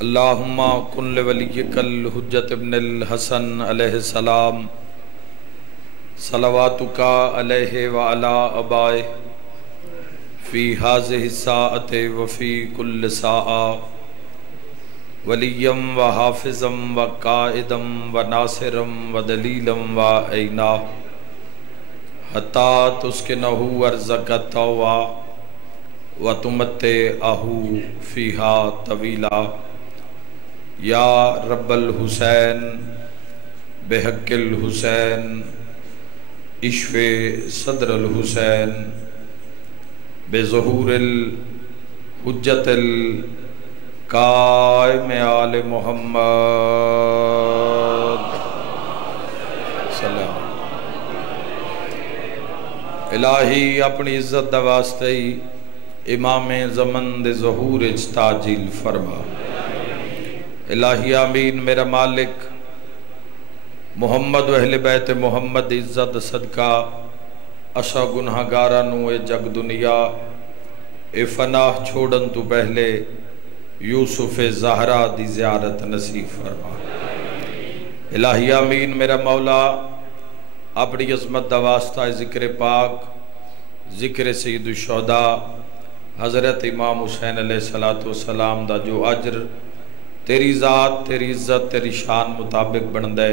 اللہم کن لولیک الحجت ابن الحسن علیہ السلام صلواتک علیہ وعلا ابائے فی ہذہ الساعۃ وفی کل ساعہ ولیم و حافظم و قائدم و ناصرم و دلیلم و عینا حتی تسکنہ ارضک طوعا و تمتعہ فیہا طویلا یا رب الحسین بحق الحسین اشف صدر الحسین بظہور الحجت القائم آل محمد سلام الہی اپنی عزت دا واسطے امام زمن دے ظہور اچ تاجیل فرما الہی آمین میرا مالک محمد و اہل بیت محمد عزت صدقہ اشا گناہ گارانو اے جگ دنیا اے فناہ چھوڑن تو پہلے یوسف زہرا دی زیارت نصیب فرما الہی آمین میرا مولا اپنی عظمت دا واسطہ ذکر پاک ذکر سید الشہداء حضرت امام حسین علیہ السلام دا جو اجر تیری ذات تیری عزت تیری شان مطابق بن دے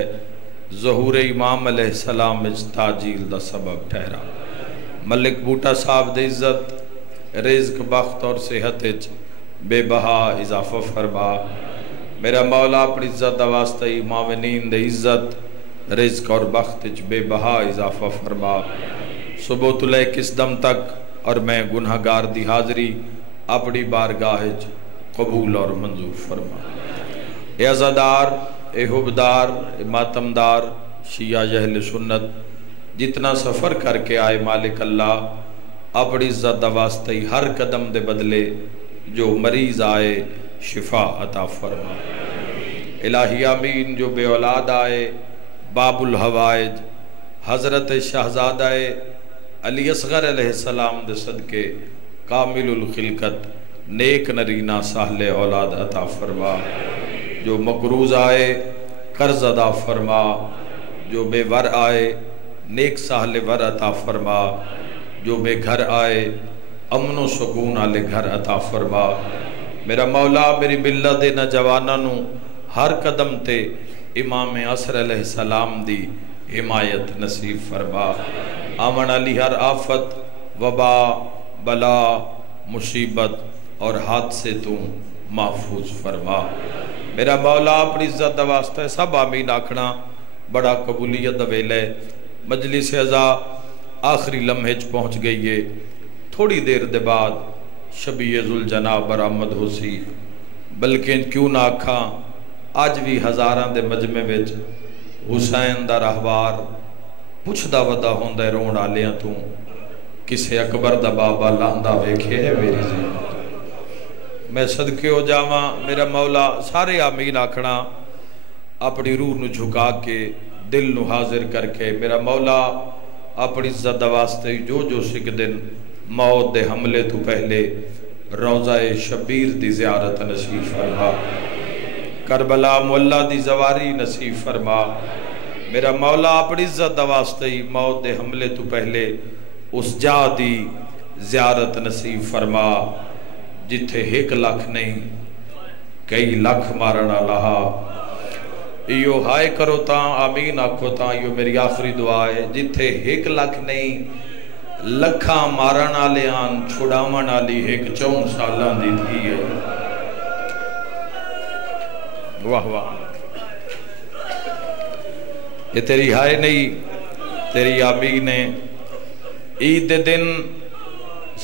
ظہور امام علیہ السلام اچ تاجیل دا سبب ٹھہرا ملک بوٹا صاحب دے عزت رزق بخت اور صحت اچ بے بہا اضافہ فرما میرا مولا اپنی عزت دا واسطہ معاونین دے عزت رزق اور بخت اچ بے بہا اضافہ فرما صبح تو لے کس دم تک اور میں گناہ گار دی حاضری اپنی بارگاہ اچ قبول اور منظور فرما اے عزادار اے حبدار اے ماتمدار شیعہ اہل سنت جتنا سفر کر کے آئے مالک اللہ اپنی عزت دا واسطہ ہر قدم دے بدلے جو مریض آئے شفا عطا فرما الہی آمین جو بے اولاد آئے باب الحوائج حضرت شہزادہ علی اصغر علیہ السلام دے صدقے کامل الخلقت نیک نرینہ ساہل اولاد عطا فرما جو مقروض آئے قرض ادا فرما جو بے ور آئے نیک ساہل ور عطا فرما جو بے گھر آئے امن و سکون آلے گھر عطا فرما میرا مولا میری ملت نوجوانوں ہر قدم تے امام عصر علیہ السلام دی حمایت نصیب فرما آمن علی ہر آفت وبا بلا مصیبت اور حادثے تو محفوظ فرما میرا مولا اپنی عزت دا واسطہ سب آمین آکھنا بڑا قبولیت دا ویلے مجلس عزا آخری لمحے پہنچ گئی ہے تھوڑی دیر دے بعد شبیہ ذوالجناب برآمد ہو سی بلکہ کیوں نہ آکھاں آج بھی ہزاراں دے مجمع وچ حسین دا رہوار پچھدا ودا ہوندے رون آلیاں تو کسے اکبر دا بابا لاندہ ویکھے ہے میری زندگی میں صدقے ہو جاواں میرا مولا سارے آمین آکھنا اپنی روح نو جھکا کے دل نو حاضر کر کے میرا مولا اپنی عزت دا واسطے جو سکھ دن موت دے حملے تو پہلے روضہ شبیر دی زیارت نصیب فرما کربلا مولا دی زواری نصیب فرما میرا مولا اپنی عزت دا واسطے موت دے حملے تو پہلے اس جا دی زیارت نصیب فرما جتھے ایک لاکھ نہیں کئی لاکھ مارنا لہا ایو ہائے کرو تاں آمین آکھو تاں ایو میری آخری دعا ہے جتھے ایک لاکھ نہیں لکھاں مارنا لیان چھڑامنا لی ایک 4 سالان دی تھی ہے واہ واہ یہ تیری ہائے نہیں تیری آمین ہے عید دے دن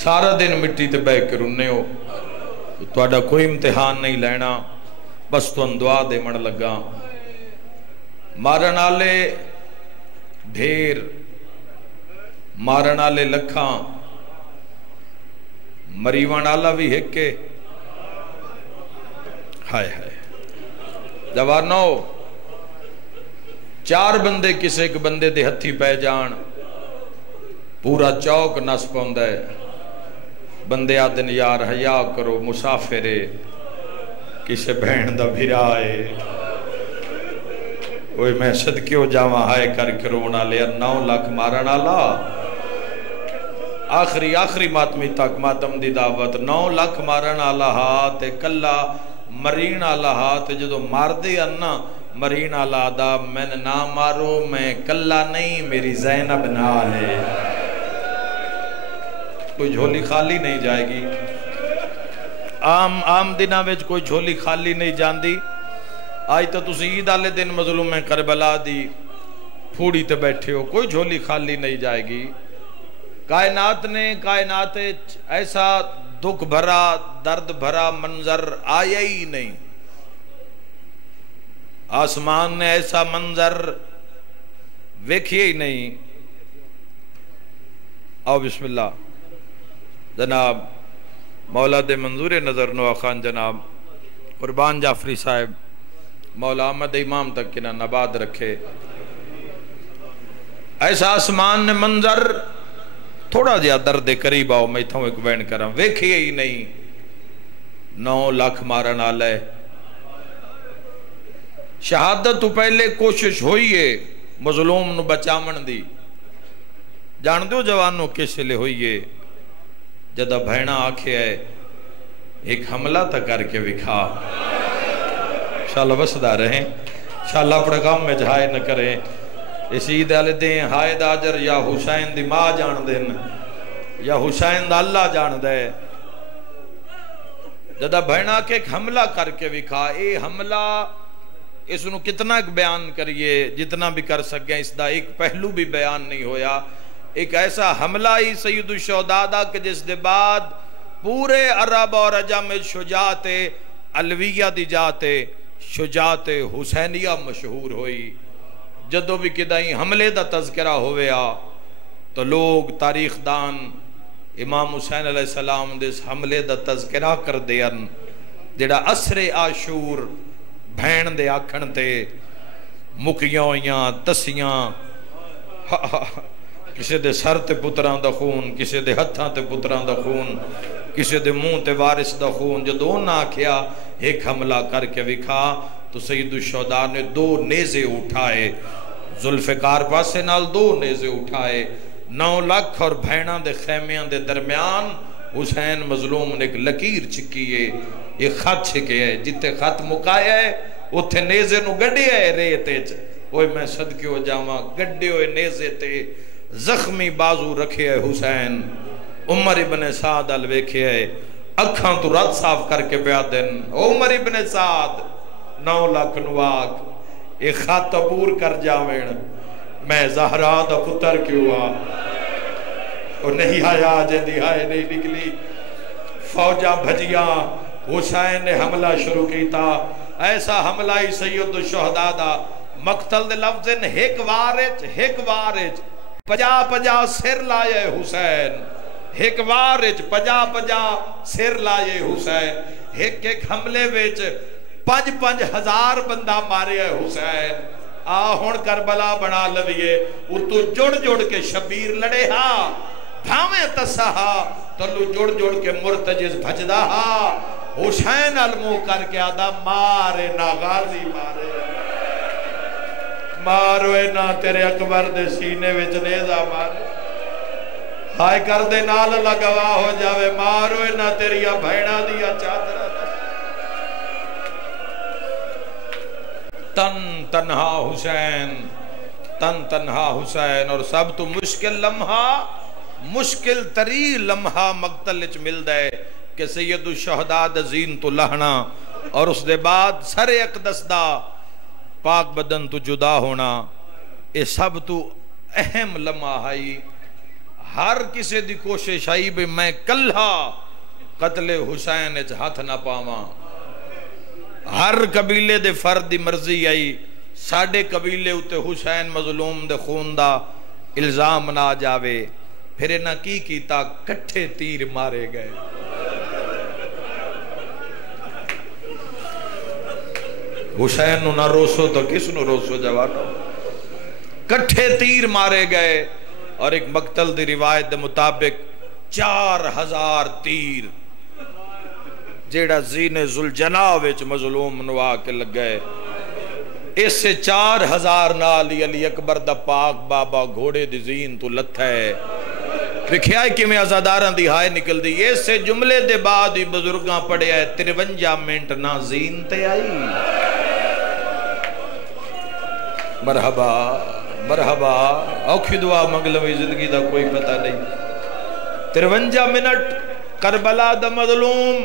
سارا دن مٹی تے بے کے رنے ہو توڑا کوئی امتحان نہیں لینا بس تو دعا دے من لگا مارنالے ڈھیر مارنالے لکھاں مریوان آلہ بھی ہے کہ ہائے ہائے جوانو 4 بندے کسے ایک بندے دے ہتھی پہ جان پورا چوک نس پوندا ہے بندے آدن یار حیا کرو مسافرے کسے بہن دا بھرائے اوہ میں صدقیوں جاواں ہائے کر کے رونا لیا 9 لاکھ مارنا لا آخری ماتمی تک ماتم دی دعوت 9 لاکھ مارنا لا تے کلا مرین لا تے جدو مار دے انا مرین لا دا میں نہ مارو میں کلا نہیں میری زینب نہ ہے کوئی جھولی خالی نہیں جائے گی عام دنہ ویچ کوئی جھولی خالی نہیں جان دی آئی تو تسی عید آلے دن مظلوم کربلا دی پھوڑی تے بیٹھے ہو کوئی جھولی خالی نہیں جائے گی کائنات نے کائنات ایسا دکھ بھرا درد بھرا منظر آیا ہی نہیں آسمان نے ایسا منظر ویکھئے ہی نہیں آؤ بسم اللہ جناب مولا دے منظور نظر نوا خان جناب قربان جعفری صاحب مولا احمد امام تک کی نباد رکھے ایسا آسمان نے منظر تھوڑا جہا درد قریب آؤ میں تھا ایک بین کرم ویکھئے ہی نہیں 9 لاکھ مارن آلے شہادت تو پہلے کوشش ہوئی ہے مظلوم نو بچامن دی جان دو جوانوں کس لئے ہوئی ہے جدہ بھینا آکھے ہے ایک حملہ تا کر کے وکھا انشاءاللہ بسدہ رہیں انشاءاللہ اپنے کام میں جہائے نہ کریں اس عید علی دیں حائد آجر یا حسین دی ماں جان دیں یا حسین دا اللہ جان دے جدہ بھینا کے ایک حملہ کر کے وکھا اے حملہ اس انہوں کتنا ایک بیان کریے جتنا بھی کر سکیں اس دا ایک پہلو بھی بیان نہیں ہویا ایک ایسا حملہ ہی سید الشہداء کہ جس دے بعد پورے عرب اور عجم شجاعت علویہ دی جاتے شجاعت حسینیہ مشہور ہوئی جدو بھی کدائیں حملے دا تذکرہ ہویا تو لوگ تاریخ دان امام حسین علیہ السلام دس حملے دا تذکرہ کر دیان جڑا عصر عاشور بھین دے آکھن تے مکیاں تسیاں کسی دے سر تے پتران دا خون کسی دے ہتھاں تے پتران دا خون کسی دے منہ تے وارث دا خون جدو نہ کیا ایک حملہ کر کے وکھا تو سید الشہداء نے 2 نیزے اٹھائے ذوالفقار پاسے نال 2 نیزے اٹھائے 9 لاکھ اور بھیناں دے خیمیاں دے درمیان حسین مظلوم نے ایک لکیر چکیے ایک خط چھکے ہے جتے خط مکایا ہے اتھے نیزے نو گڑے ہے ریتے چ اوہ میں صدقے ہو جاواں گڑے ہوئے نیزے تے زخمی بازو رکھے ہے حسین عمر ابن سعد الویکھے ہے اکھاں تو رات صاف کر کے بیا دن عمر ابن سعد 9 لاکھ نواک ایک خط عبور کر جاویں میں زہرا دا پتر کیوں ہوا اور نہیں آیا جیندی آئے نہیں نکلی فوجہ بھجیاں حسین نے حملہ شروع کی تھا ایسا حملہ ہی سید الشہداء دا مقتل دے لفظن ہک وارج 50 سر لائے حسین ہک وارج 50 سر لائے حسین ایک حملے ویچ 5 ہزار بندہ مارے حسین ہون کربلا بنا لویے اتو جڑ کے شبیر لڑے ہاں بھاویں تسا ہاں تلو جڑ کے مرتجز بھجدہ ہاں حسین علمو کر کے آدھا مارے نا غازی ماروے نا تیرے اکبر دے سینے وچ نیزہ مارے ہائے کر دے نال لگوا ہو جاوے ماروے نا تیری بھیڑا دیا چادرہ تنہا حسین اور سب تو مشکل ترین لمحہ مقتل اچ مل دے کہ سید الشہداء دزین تو لہنا اور اس دے بعد سر اقدس دا پاک بدن تو جدا ہونا یہ سب تو اہم لمحہ ہے ہر کسی دی کوشش آئی بھی میں کلہا قتل حسین اچ ہاتھ نہ پاواں ہر قبیلے دے فرد دی مرضی آئی ساڑھے قبیلے اتے حسین مظلوم دے خون دا الزام نہ جاوے پھر انہاں کی کیتا کٹھے تیر مارے گئے حسین نو نہ روسو تو کس نو روسو جوانو کٹھے تیر مارے گئے اور ایک مقتل دی روایت دے مطابق 4000 تیر جیڑا زین ذوالجناح وچ مظلوم نوا کے لگ گئے اس سے 4000 نالی علی اکبر دا پاک بابا گھوڑے دی زین تو لتھا ہے وکھیا ہے کہ میں ازاداراں دی ہائے نکل دی اس سے جملے دے بعد ہی بزرگاں پڑھے ہے 53 منٹ نہ زین تے آئی مرحبا مرحبا اوکھی دعا منگلوی زندگی دا کوئی پتہ نہیں 53 منٹ کربلا دا مظلوم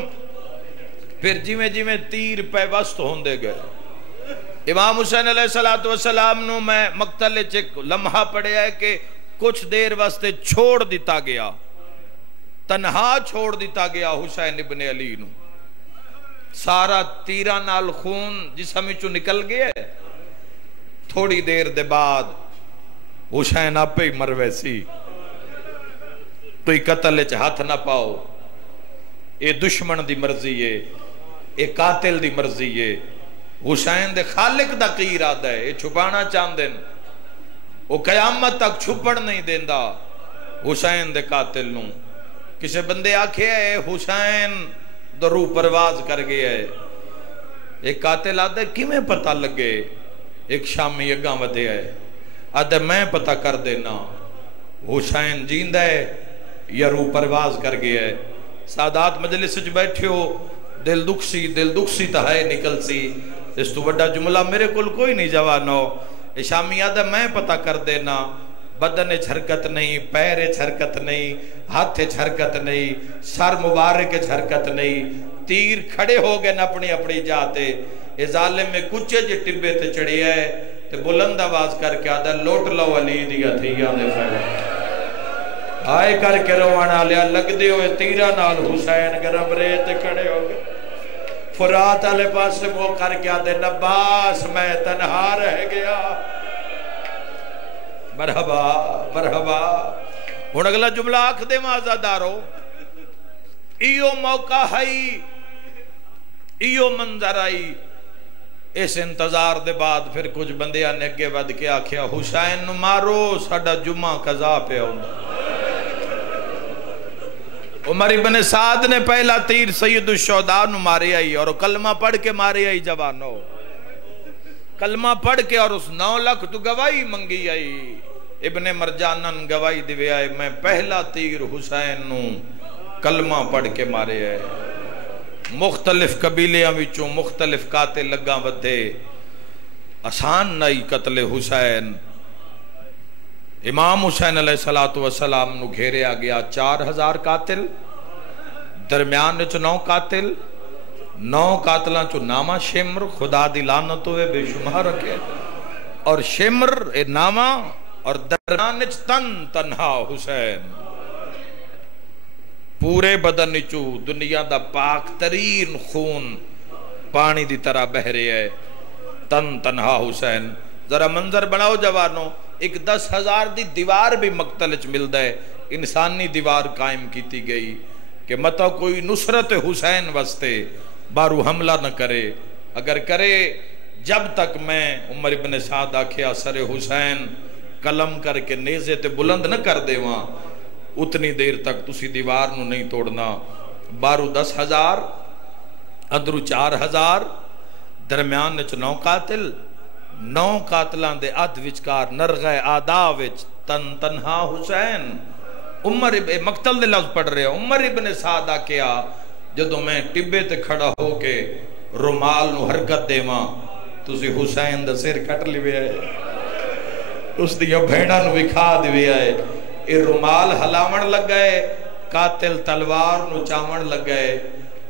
پھر جیویں جیویں تیر پہ وسط ہوندے گئے امام حسین علیہ السلام نو میں مقتل چک لمحہ پڑھے ہے کہ کچھ دیر واسطے چھوڑ دیتا گیا تنہا چھوڑ دیتا گیا حسین ابن علی نو سارا تیرہ نال خون جسم وچوں نکل گیا تھوڑی دیر دے بعد حسین آپ ہی مروے سی کوئی قتل چ ہاتھ نہ پاؤ اے دشمن دی مرضی ہے اے قاتل دی مرضی ہے حسین دے خالق دا کی ارادہ ہے اے چھپانا چاہندے وہ قیامت تک چھپڑ نہیں دیندا حسین دے قاتل نوں کسے بندے آکھے ہے حسین درو پرواز کر گیا ہے ایک قاتل آدھے کیویں پتہ لگے ایک شامی اگاں ودے ہے آدھے میں پتہ کر دینا حسین جیندہ ہے یا روح پرواز کر گیا ہے سادات مجلس وچ بیٹھے ہو دل دکھ سی تہائے نکل سی اس تو بڑا جملہ میرے کل کوئی نہیں جوانو شامی آدھا میں پتہ کر دینا بدن حرکت نہیں پیر حرکت نہیں ہاتھ حرکت نہیں سر مبارک حرکت نہیں تیر کھڑے ہو گئے اپنی اپنی جاتے اے ظالم میں کچھ جے ٹبے تے چڑھی ہے تے بلند آواز کر کے آدھا لوٹ لو علی دیا تھیا دے خیر آئے کر کے روانا لیا لگ دے ہوئے تیرہ نال حسین گرم رہے تے کھڑے ہو گئے فرات علیہ پاس سے وہ کر کے آدھے نباس میں تنہا رہ گیا مرحبا مرحبا ہون اگلا جملہ آکھ دے مازہ دارو ایو موقع ہائی ایو منظر آئی اس انتظار دے بعد پھر کچھ بندے آنے اگے ود کے آکھیا حسین مارو ساڑا جمعہ قضا پہ ہوندہ عمر ابن سعد نے پہلا تیر سید الشہداء نو مارے آئی اور کلمہ پڑھ کے مارے آئی جوانو کلمہ پڑھ کے اور اس 9 لاکھ تو گواہی منگی آئی ابن مرجانن گواہی دیوے آئے میں پہلا تیر حسین نو کلمہ پڑھ کے مارے آئے مختلف قبیلیاں وچوں مختلف قاتل لگاں ودے آسان نہیں قتل حسین امام حسین علیہ السلام نو گھیرے آ گیا 4000 قاتل درمیان وچ 9 قاتل 9 قاتلاں چو نامہ شمر خدا دی لعنت ہوئے بے شمار رکھے اور شمر اے نامہ اور درمیان وچ تنہا حسین پورے بدن وچوں دنیا دا پاک ترین خون پانی دی طرح بہ رہا ہے تنہا حسین ذرا منظر بناؤ جوانوں ایک 10,000 دی دیوار بھی مقتل چ ملدا ہے انسانی دیوار قائم کیتی گئی کہ متا کوئی نصرت حسین واسطے بارو حملہ نہ کرے اگر کرے جب تک میں عمر ابن سعد آکھیا سر حسین قلم کر کے نیزے تے بلند نہ کر دے وہاں اتنی دیر تک تسی دیوار نو نہیں توڑنا بارو 10,000 اندرو 4,000 درمیان وچ 9 قاتل 9 قاتلان دے ادھ وچکار نرغہ آدھا وچ تنہا حسین عمر مقتل دے لفظ پڑھ رہے ہیں عمر ابن سعد کیا جدو میں ٹبے تے کھڑا ہو کے رومال نو حرکت دے ماں تسی حسین دا سر کٹ لیوے آئے اس دیا بھیڑا نو وکھا دیوے آئے اے رومال ہلاون لگ گئے قاتل تلوار نو چاون لگ گئے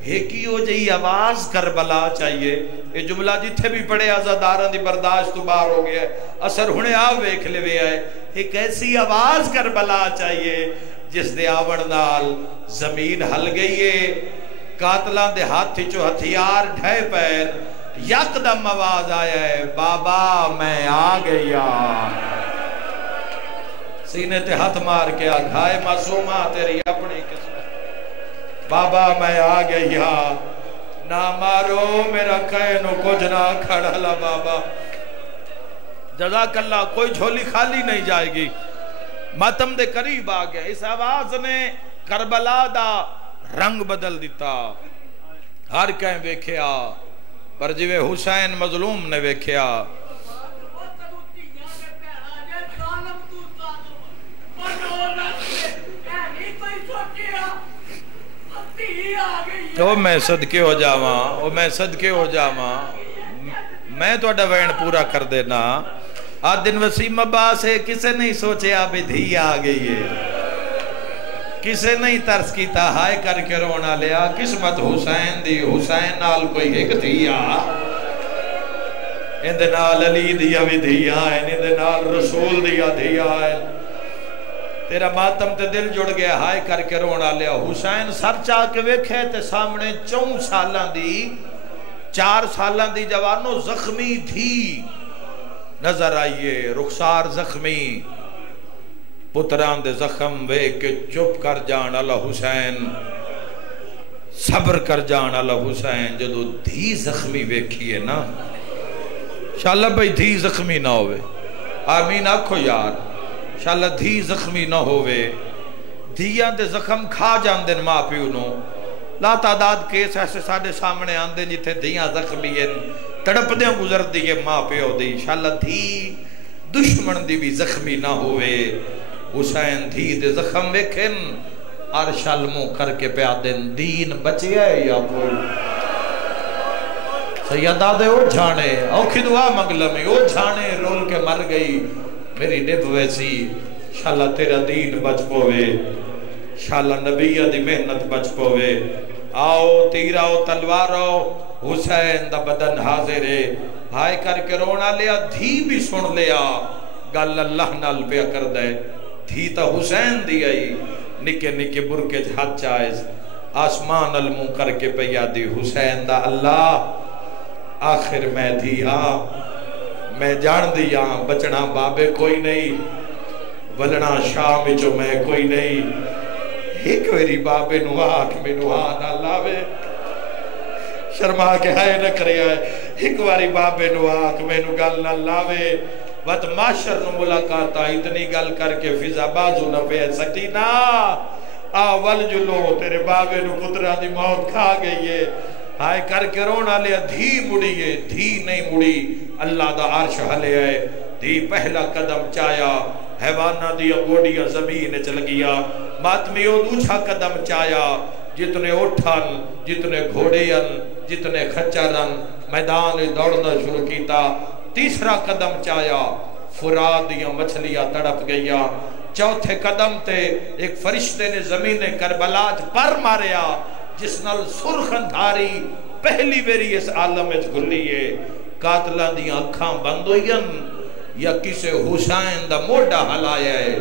ایک ہو جئی آواز کربلا چاہیے یہ جملہ جتھے بھی پڑے آزاداراں دی برداشت تو باہر ہو گیا ہے اثر ہونے آپ ویکھ لے آئے ایک ایسی آواز کربلا چاہیے جس دے آوڑ نال زمین ہل گئی ہے قاتلان دے ہاتھ چو ہتھیار ڈھائے پیر یک دم آواز آیا ہے بابا میں آ گیا سینے تے ہاتھ مار کے آگھائے معصومہ تیری اپنی قسمت بابا میں آ گیا نہ مارو میرا کہنو کچھ نہ کھڑا لا بابا جزاک اللہ کوئی جھولی خالی نہیں جائے گی ماتم دے قریب آ گیا اس آواز نے کربلا دا رنگ بدل دیتا ہر کہیں ویکھیا پر جوے حسین مظلوم نے ویکھیا او میں صدقے ہو جاواں او میں صدقے ہو جاواں میں تو اڈا وین پورا کر دینا آج دن وسیم عباس ہے کسے نہیں سوچے آبی دھی آگئی ہے کسے نہیں ترس کیتا ہائے کر کے رونا لیا قسمت حسین دی حسین نال کوئی ایک دھیا اندے نال علی دیا بھی دھیا ہے اندے نال رسول دیا دھیا ہے تیرا ماتم تے دل جڑ گیا ہائے کر کے رونا لیا حسین سر چاہ کے ویکھے تے سامنے 4 سالاں دی 4 سالاں دی جوانوں زخمی تھی نظر آئیے رخسار زخمی پتران دے زخم وے کے چپ کر جان اللہ حسین صبر کر جان اللہ حسین جدو دھی زخمی ویکھیے نا انشاءاللہ بھئی دھی زخمی نہ ہوئے آمین آکھو یار انشاءاللہ دھی زخمی نہ ہوئے دھیاں دے زخم کھا جان دن ماں پیو نو لا تعداد کیس ایسے ساڑھے سامنے آن دیں جتے دھیاں زخمی ہیں تڑپ دیں گزر دیئے ماں پیو دی انشاءاللہ دھی دشمن دی بھی زخمی نہ ہوئے حسین دھی دے زخم ویکھن عرش علموں کر کے پہ آدن دین بچے ہے یا کوئی سیدہ دے او جھانے اوکھی دعا مگلمی او جھانے رول کے مر گئی میری نب ویسی انشاءاللہ تیرا دین بچ پوے انشاءاللہ نبیہ دی محنت بچ پوے آؤ تیر آؤ تلوار آؤ حسین دا بدن حاضر ہے ہائے کر کے رونا لیا دھی بھی سن لیا گل اللہ نال پہ کر دے دھی تا حسین دی آئی نکے نکے برکے ہاتھ چائز آسمان علموں کر کے پہ یادی حسین دا اللہ آخر میں دھی میں جان دیا بچنا بابے کوئی نہیں ولنا شام جو میں کوئی نہیں ایک ویری بابے نو آکھ میں نو نہ لاوے شرما کے ہائے نہ کرے آئے ایک واری بابے نو آکھ میں نو گل نہ لاوے وقت معاشر نو ملاقاتا اتنی گل کر کے فضا بازو نہ پہ سکینہ آول جلو تیرے بابے نو پترہ دی موت کھا گئی ہے ہائے کر کے رونا لیا دھی مڑی ہے دھی نہیں مڑی اللہ دا عرش ہلے آئے دھی پہلا قدم چایا حیوانہ دیا گوڑیا زمین چل گیا ماتمیوں دوچھا قدم چایا جتنے اٹھن جتنے گھوڑین جتنے خچرن میدان دوڑنا شروع کیتا تیسرا قدم چایا فراد دیا مچھلیا تڑپ گیا چوتھے قدم تے ایک فرشتے نے زمین کربلاج پر ماریا جس نال سرخن دھاری پہلی بیری اس عالم اچ گھلیے قاتلان دیا اکھاں بند ہوئین یا کسے حسین دا موڑا حلایا ہے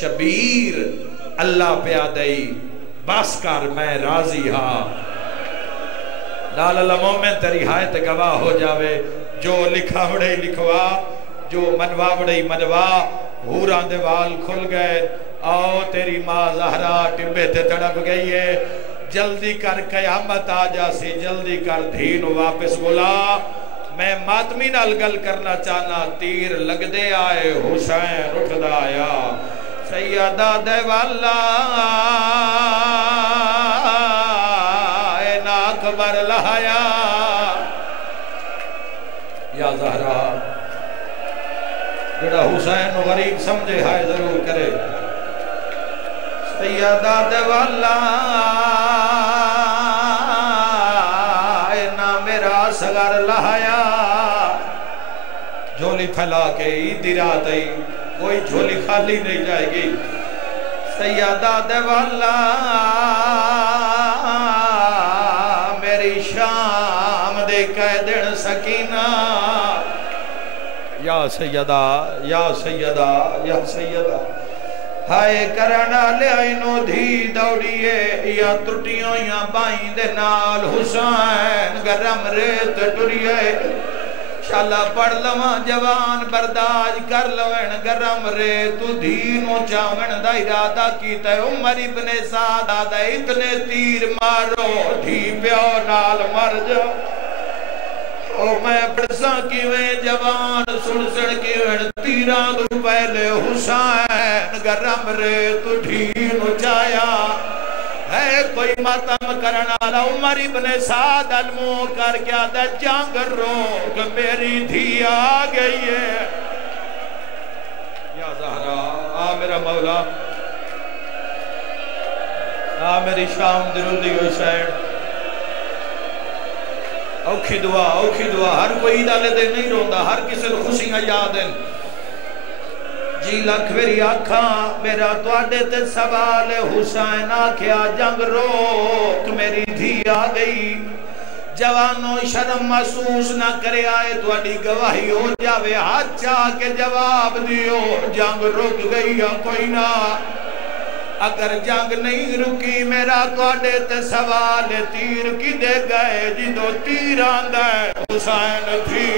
شبیر اللہ پیادئی باسکار میں راضی ہاں لال اللہ مومن تری حایت گواہ ہو جاوے جو لکھا بڑے لکھوا جو منوا بڑے منوا ہوران دے وال کھل گئے آؤ تیری ماں زہرا ٹمبے تے تڑپ گئی ہے جلدی کر قیامت آ جاسی جلدی کر دھین واپس بلا میں ماتمی نال گل کرنا چاہنا تیر لگ دے آئے حسین اٹھ دا آیا سیدہ دے والا ناک بر لہایا یا زہرا جڑا حسین غریب سمجھے ہائے ضرور کرے سیدہ دے والا نا میرا سگر لہایا جھولی پھیلا کے عیدی رات آئی کوئی جھولی خالی نہیں جائے گی سیدہ دے والا میری شام دے قیدن سکینہ یا سیدہ یا سیدہ یا سیدہ ہائے کرنا لے آئینو دھی دوڑیے یا ترٹیوں یا بائیں دے نال حسین گرم ریت ٹریے شاللہ پڑھ لواں جوان برداج کر لوین گرم ریت دھینو چاون دا ارادہ کیتا ہے عمر ابن سعدہ دا اتنے تیر مارو دھی پیو نال مر جا او میں پڑساں کیویں جوان سڑ کیویں تیران دو پہلے حسین گرم ریت ڈھین چایا ہے کوئی ماتم کرنا والا عمر ابن سعد المو کر کے آدھا جنگ روک میری دھی آ گئی ہے یا زہرا آ میرا مولا آ میری شام درودی حسین اوکھی دعا ہر کوئی دالے دے نہیں روندا ہر کسی کو خوشیاں یاد ہیں جی لکھ میری آنکھاں میرا تواڈے تے سوال حسین آکھیا جنگ روک میری دھی آ گئی جوانوں شرم محسوس نہ کرے آئے تواڈی گواہی ہو جاوے ہاتھ چاہ کے جواب دیو جنگ رک گئی یا کوئی نہ اگر جنگ نہیں رکی میرا تواڈے تے سوال تیر کی دے گئے جدو تیر آندا ہے حسین تھی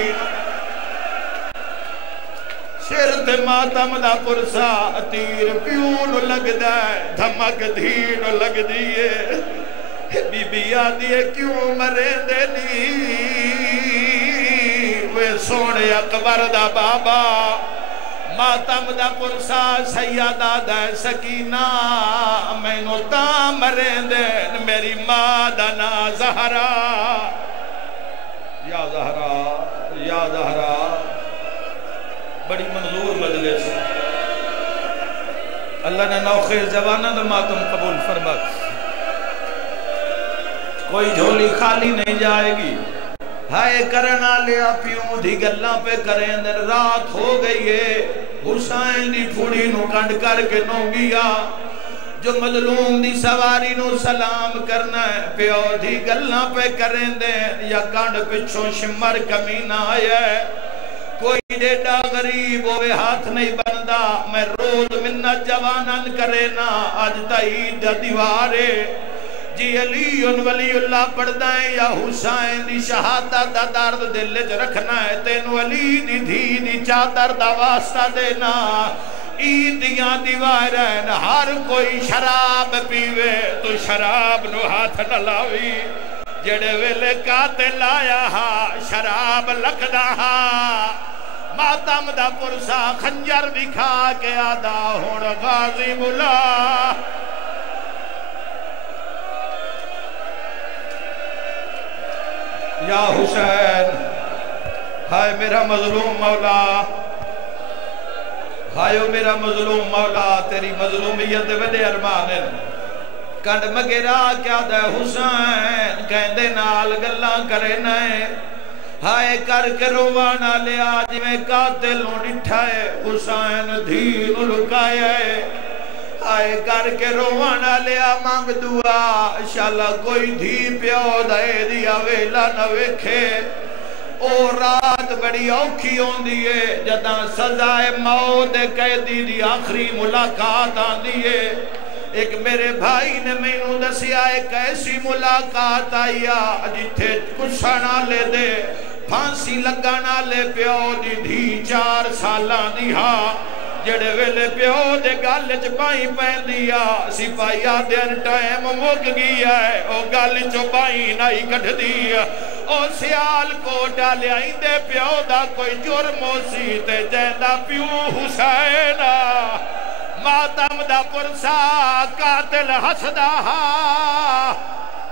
شیر تے ماتم دا پرسا تیر پیو نو لگ دائے دھمک دھی نو لگ دیئے بی بی آدھیے کیوں مرے دے دی وہ سونے اکبر دا بابا ماتم دا پرسا سیدہ دا سکینہ میں نو تا مرے دے میری ماں دا نا زہرا یا زہرا یا زہرا بڑی منظور مجلس اللہ نے نوخے زبانہ دا ماتم قبول فرما کوئی جھولی خالی نہیں جائے گی ہائے کرنا لیا پیوں دی گلاں پہ کریں در رات ہو گئی ہے حسین دی پھوڑی نو کنڈ کر کے نو گیا جو مظلوم دی سواری نو سلام کرنا ہے پیو دی گلاں پہ کریں دیں یا کنڈ پچھوں شمر کمینہ آیا ہے کوئی ڈیڈا غریب ہوئے ہاتھ نہیں بندہ میں روز منت جوانن کرے نا آج تائید دیوارے جی علی ولی اللہ پڑھ دائیں یا حسین دی شہادت دا درد دل چ رکھنا ہے تینو علی دی دھی دی چادر دا واسطہ دینا عیدیاں دیوارین ہر کوئی شراب پیوے تو شراب نو ہاتھ نہ لاوی جڑے ویلے قاتل آیا ہا شراب لکھدا ہا ماتم دا پرسا خنجر دکھا کے آدھا ہون غازی ملا یا حسین ہائے میرا مظلوم مولا ہائیو میرا مظلوم مولا تیری مظلومیت وڈے ارمان کنڈ مگیرا کیا دے حسین کہندے نال گلاں کرے نئے ہائے کر کے روانا لیا جی میں قاتل ڈٹھائے حسین دھی نو لکائے آئے کر کے روانا لیا مانگ دعا انشاءاللہ کوئی دھی پیو دے دیا ویلا نہ ویکھے او رات بڑی اوکھی ہون دیئے جداں سزائے موت قیدی دی آخری ملاقات آن دیئے ایک میرے بھائی نے میں نو دسیا ایک ایسی ملاقات آیا جتھے کسانا لے دے پھانسی لگانا لے پیو دی دھی 4 سالاں دی ہاں جڑے ویلے پیو دے گل چ بائی پین دیا سپاہی آدھین ٹائم مک گیا ہے او گل چ بائی نہیں کٹھ دیا او سیال کو ڈالے آئندے پیو دا کوئی جرم سی تے جیندہ پیو حسینہ ماتم دا پرسا قاتل حسدہ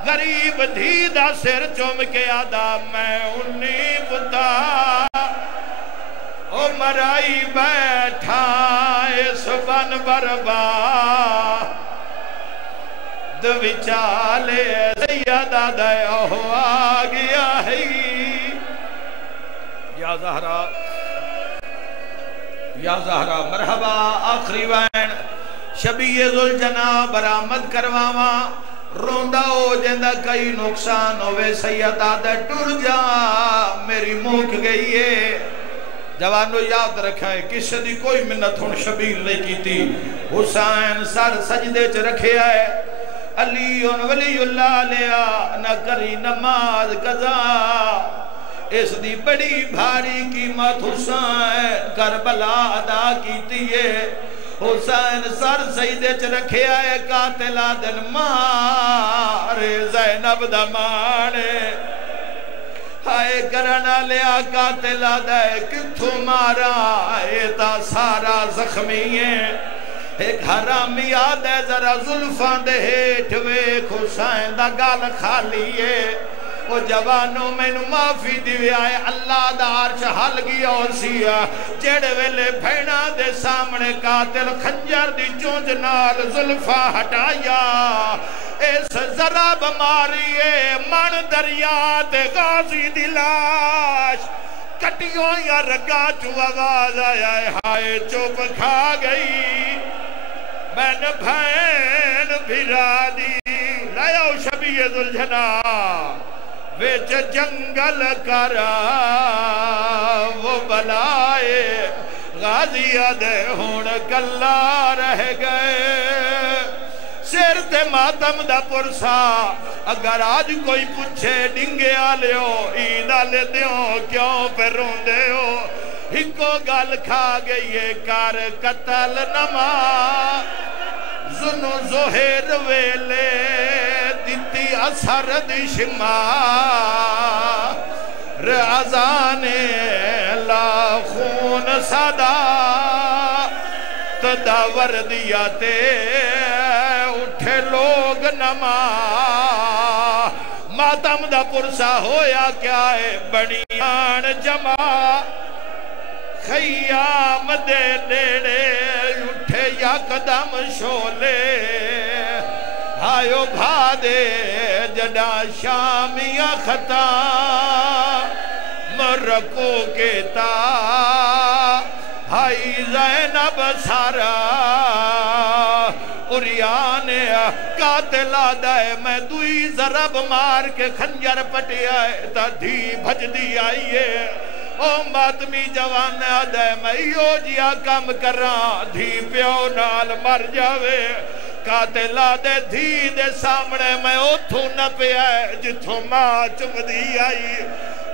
غریب دھی دا سر چوم کے آدھا میں 19 پتا او مرائی بیٹھا اس بن بربا دوچالے سیدہ دے اوہ آگیا ہے یا زہرہ مرحبا آخری وین شبیہ ذوالجناح برآمد کرواما روندہ ہو جندہ کئی نقصان ہوئے سیدہ دے ٹر جا میری موک گئی ہے جوانو یاد رکھا ہے کسی دی کوئی منت ہون شبیل نہیں کی تھی حسین سر سجدے چ رکھے آئے علی ولی اللہ لیا نہ کری نماز قضا اس دی بڑی بھاری قیمت حسین کربلا ادا کیتی ہے حسین سر سجدے چ رکھے آئے قاتلہ دن مارے زینب دمانے ہائے کرنا لیا قاتلہ دے کتھو مارا اے تا سارا زخمی ہے ایک حرامی آدھے ذرا زلفان دے ہیٹھ ویکھ حسین دا گال خالیے وہ جوانوں میں نو معافی دیوے آئے اللہ دا عرش حل گیا سیا جڑے ویلے بھینا دے سامنے قاتل خنجر دی چونج نال زلفا ہٹایا اس ضرب ماریے من دریات غازی دی لاش کٹیوں یا رگا چو آواز آیا ہے ہائے چوپ کھا گئی میں نے بھین بھرا دی لایا شبیہ ذوالجنا ویچ جنگل کرا وہ بلائے غازیہ دے ہون کلا رہ گئے سیر تے ماتم دا پرسا اگر آج کوئی پوچھے ڈنگے آلے ہو عید آلے دیوں کیوں پہ روندے ہو ہکو گل کھا گئی کار قتل نما زنو زہر ویلے دیتی اثر دشما رعزانے لا خون صدا تداور دیا تے اٹھے لوگ نما ماتم دا پرسا ہویا کیا ہے بڑیان جمع خیام دے نیڑے اٹھے یا قدم شولے آئیو بھا دے جڑا شامیاں خطا مرکو کیتا ہائی زینب سارا اریانے قاتل آدھائے میں دوئی ضرب مار کے خنجر پٹیا ہے تا دھی بھج دی آئیے او ماتمی جوان آدھائے میں یو جیا کم کراں دھی پیو نال مر جاوے قاتل آدھے دھی دے سامنے میں اتھو نہ پیا ہے جتھو ماں چم دی آئی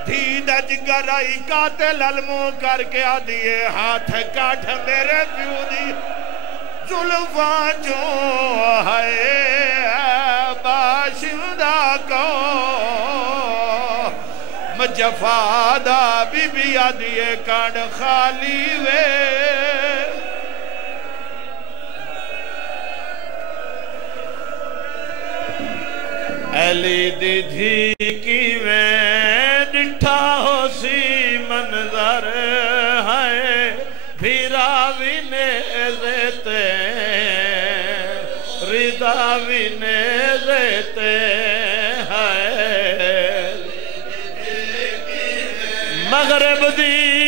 دھی دا جگر آئی قاتل علموں کر کے آدھیے ہاتھ کاٹھ میرے پیو دی زلفاں جو ہے باشندہ کو مجفادہ بی بی آدھیے کانڈ خالی وے علی دی دھی کی وے ڈٹھا ہو سی منظر ہے بھیراوی نے دیتے رداوی نے دیتے ہے مغرب دی